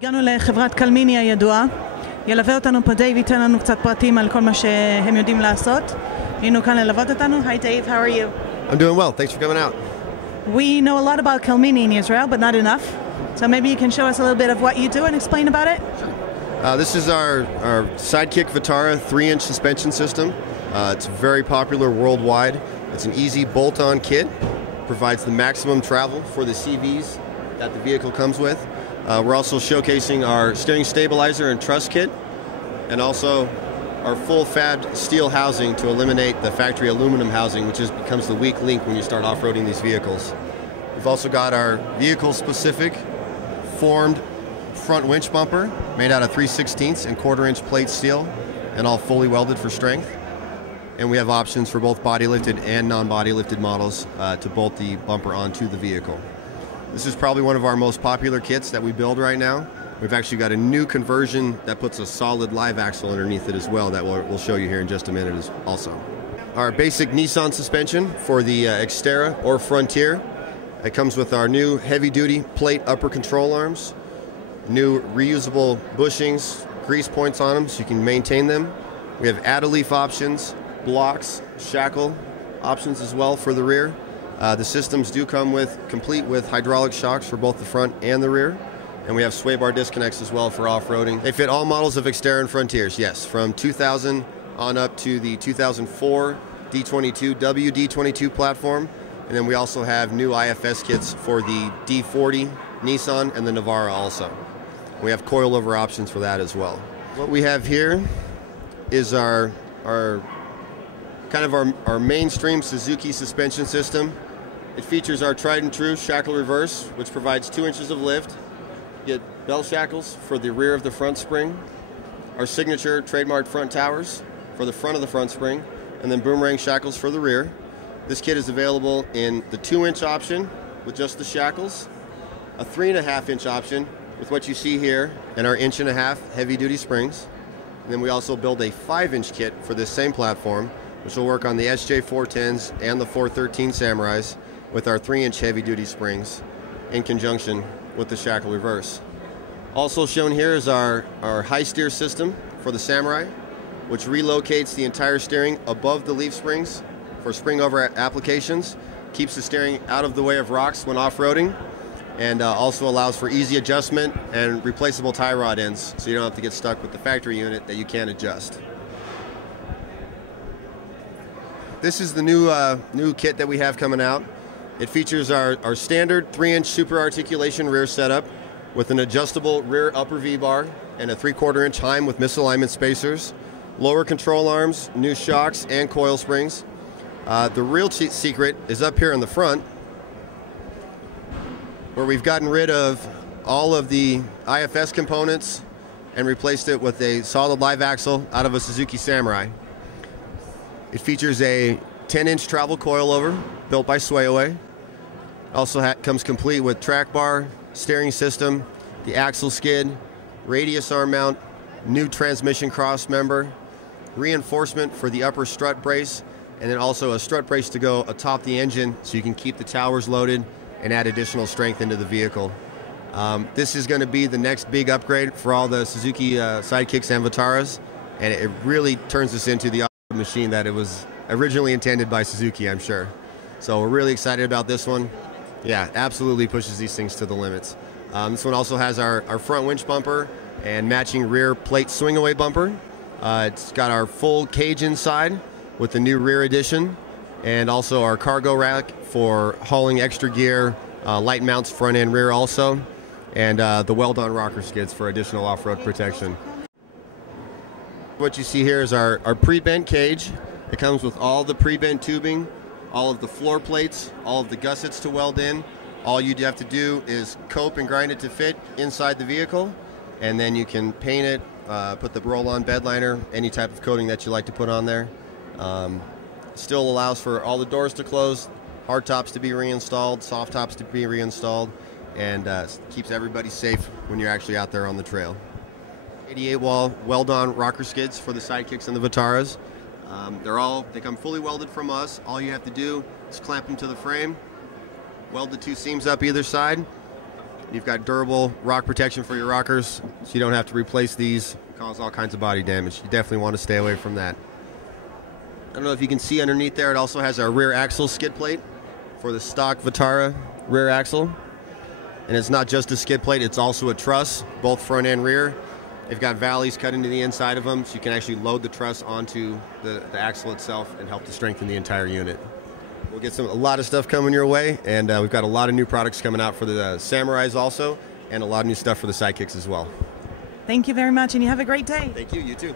הגענו לחברת קלמיני הידועה. ילווה אותנו פה דייב, ייתן לנו קצת פרטים על כל מה שהם יודעים לעשות. היינו כאן ללוות אותנו. Hi Dave, how are you? I'm doing well. Thanks for coming out. We know a lot about Calmini in Israel, but not enough. So maybe you can show us a little bit of what you do and explain about it. This is our Sidekick Vitara 3-inch suspension system. It's very popular worldwide. It's an easy bolt-on kit. Provides the maximum travel for the CVs that the vehicle comes with. We're also showcasing our steering stabilizer and truss kit, and also our full fabbed steel housing to eliminate the factory aluminum housing, which becomes the weak link when you start off-roading these vehicles. We've also got our vehicle-specific formed front winch bumper made out of 3/16 and 1/4-inch plate steel and all fully welded for strength. And we have options for both body-lifted and non-body lifted models to bolt the bumper onto the vehicle. This is probably one of our most popular kits that we build right now. We've actually got a new conversion that puts a solid live axle underneath it as well that we'll show you here in just a minute also. Our basic Nissan suspension for the Xterra or Frontier. It comes with our new heavy-duty plate upper control arms, new reusable bushings, grease points on them so you can maintain them. We have add-a-leaf options, blocks, shackle options as well for the rear. The systems do come complete with hydraulic shocks for both the front and the rear. And we have sway bar disconnects as well for off-roading. They fit all models of Xterra and Frontiers, yes, from 2000 on up to the 2004 D22 WD22 platform. And then we also have new IFS kits for the D40 Nissan and the Navara also. We have coilover options for that as well. What we have here is our mainstream Suzuki suspension system. It features our tried and true shackle reverse, which provides 2 inches of lift. You get bell shackles for the rear of the front spring, our signature trademarked front towers for the front of the front spring, and then boomerang shackles for the rear. This kit is available in the 2-inch option with just the shackles, a 3.5-inch option with what you see here, and our 1.5-inch heavy-duty springs. And then we also build a 5-inch kit for this same platform, which will work on the SJ410s and the 413 Samurais with our 3-inch heavy-duty springs in conjunction with the shackle reverse. Also shown here is our high steer system for the Samurai, which relocates the entire steering above the leaf springs for spring over applications, keeps the steering out of the way of rocks when off-roading, and also allows for easy adjustment and replaceable tie rod ends, so you don't have to get stuck with the factory unit that you can't adjust. This is the new kit that we have coming out. It features our standard 3-inch super articulation rear setup with an adjustable rear upper V-bar and a 3/4-inch Heim with misalignment spacers, lower control arms, new shocks, and coil springs. The real secret is up here in the front, where we've gotten rid of all of the IFS components and replaced it with a solid live axle out of a Suzuki Samurai. It features a 10-inch travel coilover built by Swayaway. Also comes complete with track bar, steering system, the axle skid, radius arm mount, new transmission cross member, reinforcement for the upper strut brace, and then also a strut brace to go atop the engine so you can keep the towers loaded and add additional strength into the vehicle. This is going to be the next big upgrade for all the Suzuki Sidekicks and Vitaras, and it really turns us into the machine that it was originally intended by Suzuki, I'm sure. So we're really excited about this one. Yeah, absolutely pushes these things to the limits. This one also has our front winch bumper and matching rear plate swing-away bumper. It's got our full cage inside with the new rear addition, and also our cargo rack for hauling extra gear, light mounts front and rear also, and the weld-on rocker skids for additional off-road protection. What you see here is our pre-bent cage. It comes with all the pre-bent tubing, all of the floor plates, all of the gussets to weld in. All you have to do is cope and grind it to fit inside the vehicle, and then you can paint it, put the roll-on bed liner, any type of coating that you like to put on there. Still allows for all the doors to close, hard tops to be reinstalled, soft tops to be reinstalled, and keeps everybody safe when you're actually out there on the trail. 88-wall weld-on rocker skids for the Sidekicks and the Vitaras. They come fully welded from us. All you have to do is clamp them to the frame, weld the 2 seams up either side, You've got durable rock protection for your rockers, so you don't have to replace these. Cause all kinds of body damage. You definitely want to stay away from that. I don't know if you can see underneath there, it also has our rear axle skid plate for the stock Vitara rear axle. And it's not just a skid plate, it's also a truss, both front and rear. They've got valleys cut into the inside of them, so you can actually load the truss onto the axle itself and help to strengthen the entire unit. We'll get a lot of stuff coming your way, and we've got a lot of new products coming out for the Samurais also, and a lot of new stuff for the Sidekicks as well. Thank you very much, and you have a great day. Thank you, you too.